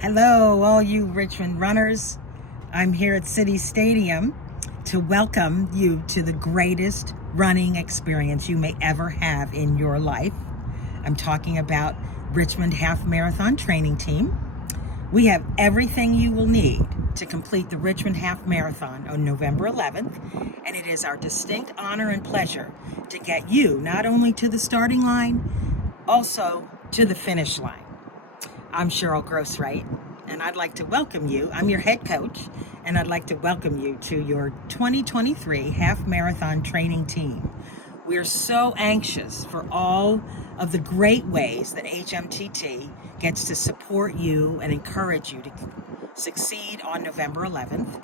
Hello, all you Richmond runners. I'm here at City Stadium to welcome you to the greatest running experience you may ever have in your life. I'm talking about Richmond Half Marathon Training Team. We have everything you will need to complete the Richmond Half Marathon on November 11th, and it is our distinct honor and pleasure to get you not only to the starting line, also to the finish line. I'm Groce-Wright, and I'd like to welcome you. I'm your head coach, and I'd like to welcome you to your 2023 Half Marathon Training Team. We're so anxious for all of the great ways that HMTT gets to support you and encourage you to succeed on November 11th.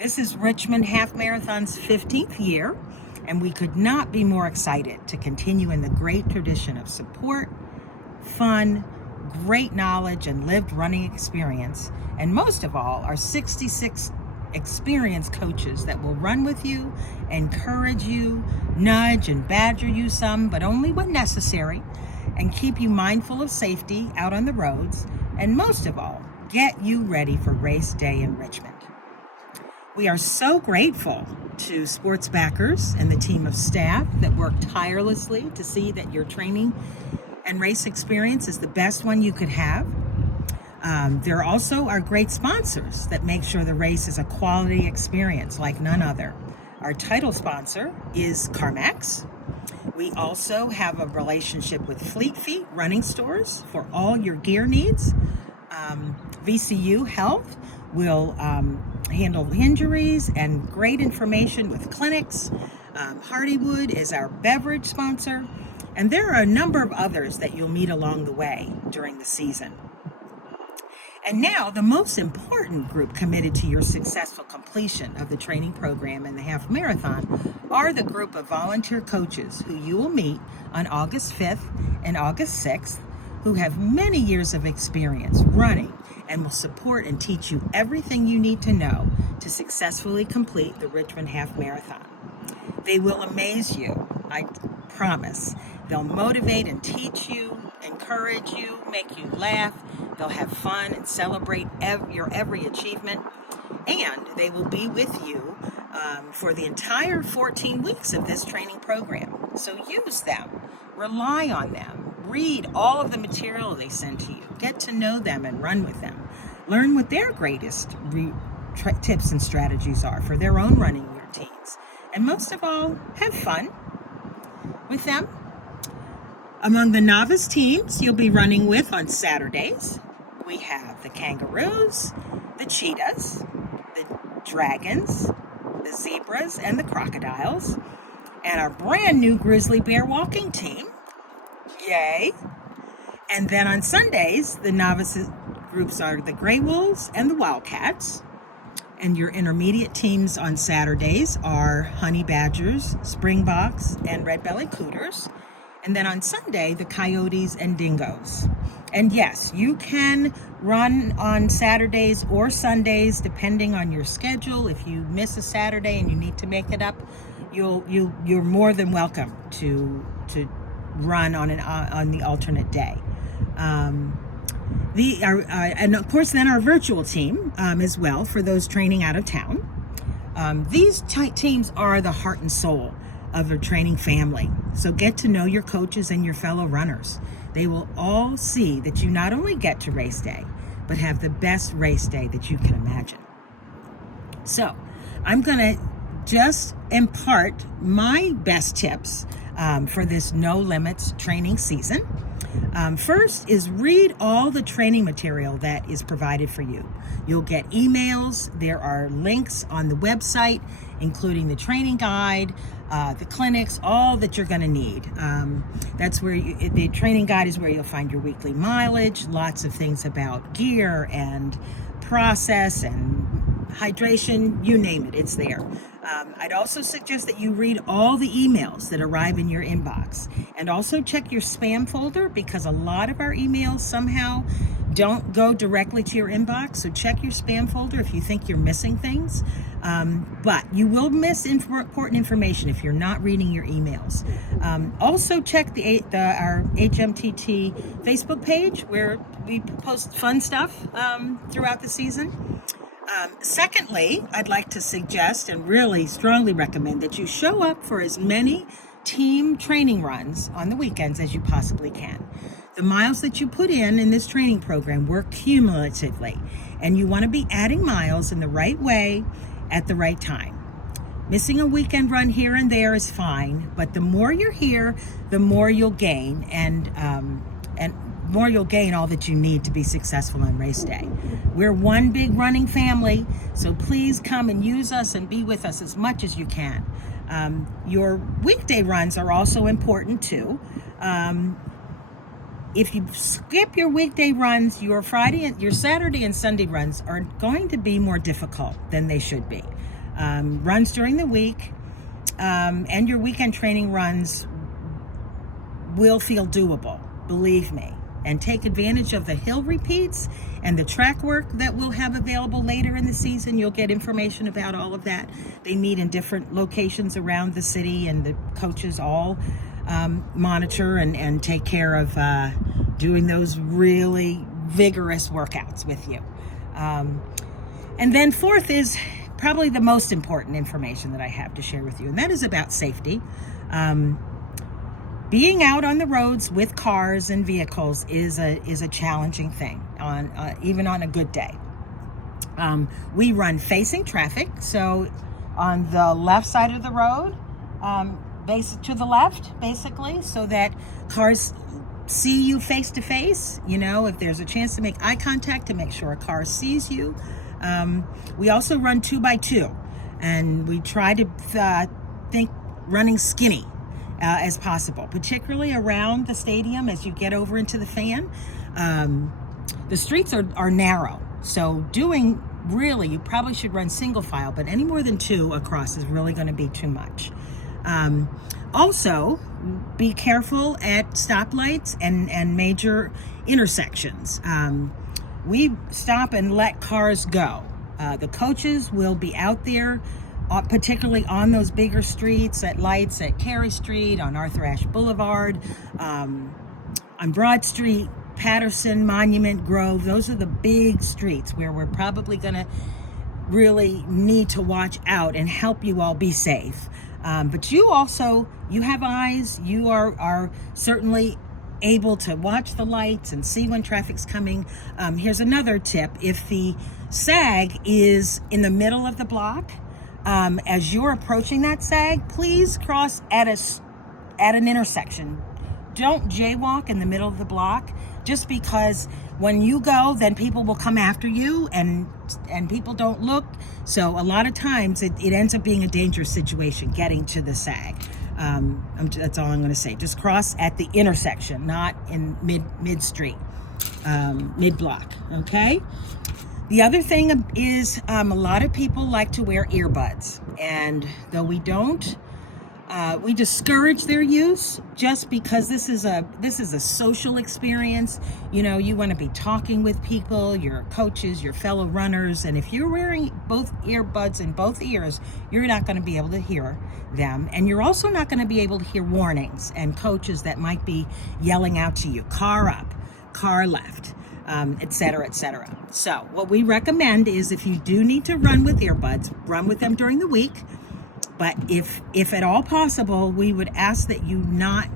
This is Richmond Half Marathon's 15th year, and we could not be more excited to continue in the great tradition of support, fun, great knowledge, and lived running experience, and most of all, our 66 experienced coaches that will run with you, encourage you, nudge and badger you some, but only when necessary, and keep you mindful of safety out on the roads, and most of all, get you ready for race day in Richmond. We are so grateful to sports backers and the team of staff that work tirelessly to see that your training and race experience is the best one you could have. There also are great sponsors that make sure the race is a quality experience like none other. Our title sponsor is CarMax. We also have a relationship with Fleet Feet running stores for all your gear needs. VCU Health will handle injuries and great information with clinics. Hardywood is our beverage sponsor. And there are a number of others that you'll meet along the way during the season. And now, the most important group committed to your successful completion of the training program and the half marathon are the group of volunteer coaches who you will meet on August 5th and August 6th, who have many years of experience running and will support and teach you everything you need to know to successfully complete the Richmond Half Marathon. They will amaze you, I promise. They'll motivate and teach you, encourage you, make you laugh. They'll have fun and celebrate your every achievement. And they will be with you for the entire 14 weeks of this training program. So use them, rely on them, read all of the material they send to you, get to know them and run with them. Learn what their greatest tips and strategies are for their own running routines. And most of all, have fun with them. Among the novice teams you'll be running with on Saturdays, we have the kangaroos, the cheetahs, the dragons, the zebras, and the crocodiles, and our brand new grizzly bear walking team. Yay! And then on Sundays, the novice groups are the gray wolves and the wildcats. And your intermediate teams on Saturdays are honey badgers, springboks, and red-bellied cooters. And then on Sunday, the coyotes and dingoes. And yes, you can run on Saturdays or Sundays, depending on your schedule. If you miss a Saturday and you need to make it up, you're more than welcome to run on the alternate day. And of course, then our virtual team as well for those training out of town. These teams are the heart and soul of a training family. So get to know your coaches and your fellow runners. They will all see that you not only get to race day, but have the best race day that you can imagine. So I'm going to just impart my best tips for this no limits training season. First is read all the training material that is provided for you. You'll get emails. There are links on the website, including the training guide, the clinics, all that you're going to need. That's where the training guide is where you'll find your weekly mileage, lots of things about gear and process and hydration, you name it, it's there. I'd also suggest that you read all the emails that arrive in your inbox, and also check your spam folder, because a lot of our emails somehow don't go directly to your inbox. So check your spam folder if you think you're missing things. But you will miss important information if you're not reading your emails. Also check our HMTT Facebook page, where we post fun stuff throughout the season. Secondly, I'd like to suggest and really strongly recommend that you show up for as many team training runs on the weekends as you possibly can. The miles that you put in this training program work cumulatively, and you want to be adding miles in the right way at the right time. Missing a weekend run here and there is fine, but the more you're here, the more you'll gain, and more you'll gain all that you need to be successful on race day. We're one big running family, so please come and use us and be with us as much as you can. Your weekday runs are also important too. If you skip your weekday runs, your Saturday and Sunday runs are going to be more difficult than they should be. Runs during the week and your weekend training runs will feel doable, believe me. And take advantage of the hill repeats and the track work that we'll have available later in the season. You'll get information about all of that. They meet in different locations around the city, and the coaches all monitor and take care of doing those really vigorous workouts with you. And then fourth is probably the most important information that I have to share with you, and that is about safety. Being out on the roads with cars and vehicles is a challenging thing, even on a good day. We run facing traffic, so on the left side of the road, to the left, basically, so that cars see you face to face. If there's a chance to make eye contact, to make sure a car sees you. We also run 2x2, and we try to think running skinny as possible, particularly around the stadium as you get over into the fan. The streets are narrow, so you probably should run single file, but any more than two across is really going to be too much. Also, be careful at stoplights and major intersections. We stop and let cars go. The coaches will be out there, particularly on those bigger streets, at lights at Carey Street, on Arthur Ashe Boulevard, on Broad Street, Patterson, Monument, Grove. Those are the big streets where we're probably going to really need to watch out and help you all be safe. But you have eyes. You are certainly able to watch the lights and see when traffic's coming. Here's another tip. If the SAG is in the middle of the block, as you're approaching that SAG, please cross at an intersection. Don't jaywalk in the middle of the block, just because when you go, then people will come after you, and people don't look. So a lot of times it ends up being a dangerous situation getting to the SAG. That's all I'm going to say. Just cross at the intersection, not in mid-street, mid-block, okay? The other thing is a lot of people like to wear earbuds, and though we don't, we discourage their use just because this is a social experience. You want to be talking with people, your coaches, your fellow runners, and if you're wearing both earbuds in both ears, you're not going to be able to hear them, and you're also not going to be able to hear warnings and coaches that might be yelling out to you, car up, car left, etc., etc. So what we recommend is, if you do need to run with earbuds, run with them during the week. But if at all possible, we would ask that you not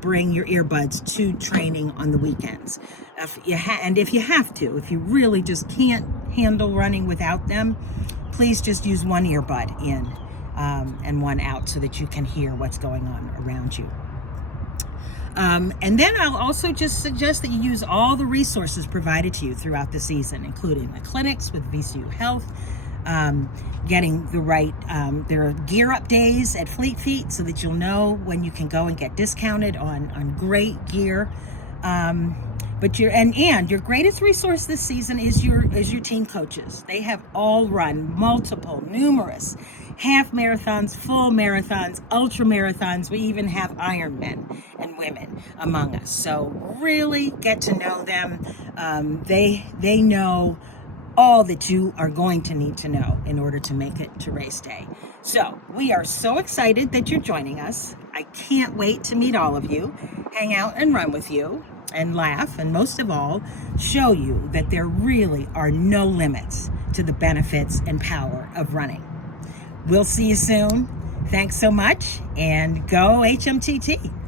bring your earbuds to training on the weekends. If you have to, if you really just can't handle running without them, please just use one earbud in and one out so that you can hear what's going on around you. And then I'll also just suggest that you use all the resources provided to you throughout the season, including the clinics with VCU Health, getting the right, there are gear up days at Fleet Feet so that you'll know when you can go and get discounted on great gear. But your greatest resource this season is your team coaches. They have all run numerous half marathons, full marathons, ultra marathons. We even have Ironmen and women among us. So really get to know them. They know all that you are going to need to know in order to make it to race day. So we are so excited that you're joining us. I can't wait to meet all of you, hang out and run with you, and laugh, and most of all, show you that there really are no limits to the benefits and power of running. We'll see you soon. Thanks so much, and go HMTT.